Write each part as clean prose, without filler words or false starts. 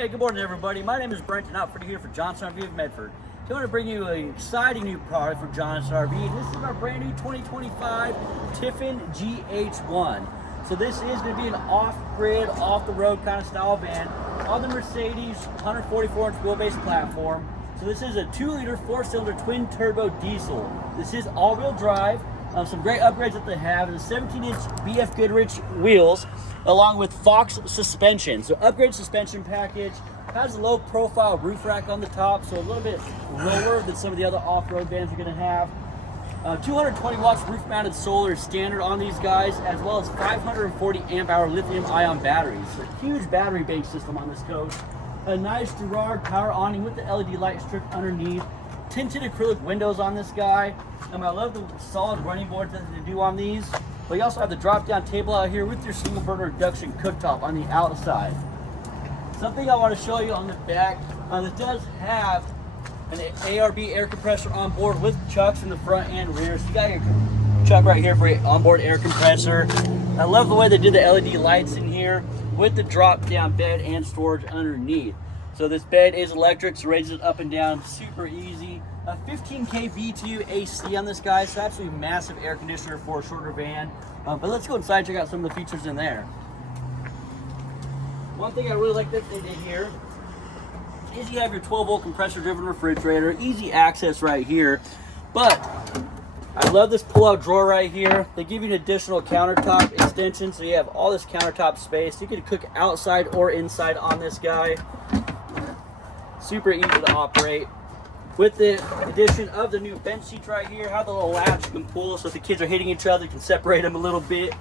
Hey, good morning everybody. My name is Brent and I'm here for Johnson RV of Medford. So I want to bring you an exciting new product from Johnson RV. This is our brand new 2025 Tiffin GH1. So this is going to be an off-grid, off-the-road kind of style van on the Mercedes 144-inch wheelbase platform. So this is a 2-liter 4-cylinder twin-turbo diesel. This is all-wheel drive. Some great upgrades that they have is 17-inch BF Goodrich wheels along with Fox suspension. So upgrade suspension package, has a low profile roof rack on the top, so a little bit lower than some of the other off-road vans are going to have. 220 watts roof mounted solar is standard on these guys, as well as 540 amp hour lithium ion batteries. So huge battery bank system on this coach. A nice Girard power awning with the LED light strip underneath. Tinted acrylic windows on this guy. I love the solid running boards that they do on these. But you also have the drop down table out here with your single burner induction cooktop on the outside. Something I want to show you on the back, it does have an ARB air compressor on board with chucks in the front and rear. So you got your chuck right here for your onboard air compressor. I love the way they did the LED lights in here with the drop down bed and storage underneath. So this bed is electric, so raises it up and down super easy. A 15K BTU AC on this guy, so absolutely massive air conditioner for a shorter van. But let's go inside and check out some of the features in there. One thing I really like that they did here is you have your 12-volt compressor-driven refrigerator, easy access right here. But I love this pull-out drawer right here. They give you an additional countertop extension, so you have all this countertop space. You can cook outside or inside on this guy. Super easy to operate. With the addition of the new bench seats right here, have the little latch you can pull so if the kids are hitting each other, you can separate them a little bit.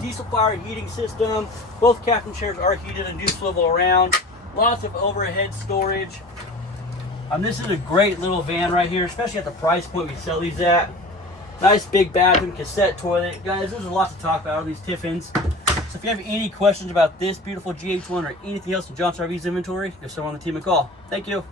Diesel fire heating system. Both captain chairs are heated and do swivel around. Lots of overhead storage. This is a great little van right here, especially at the price point we sell these at. Nice big bathroom, cassette toilet. Guys, there's a lot to talk about on these Tiffins. So if you have any questions about this beautiful GH1 or anything else in Johnson RV's inventory, give someone on the team a call. Thank you.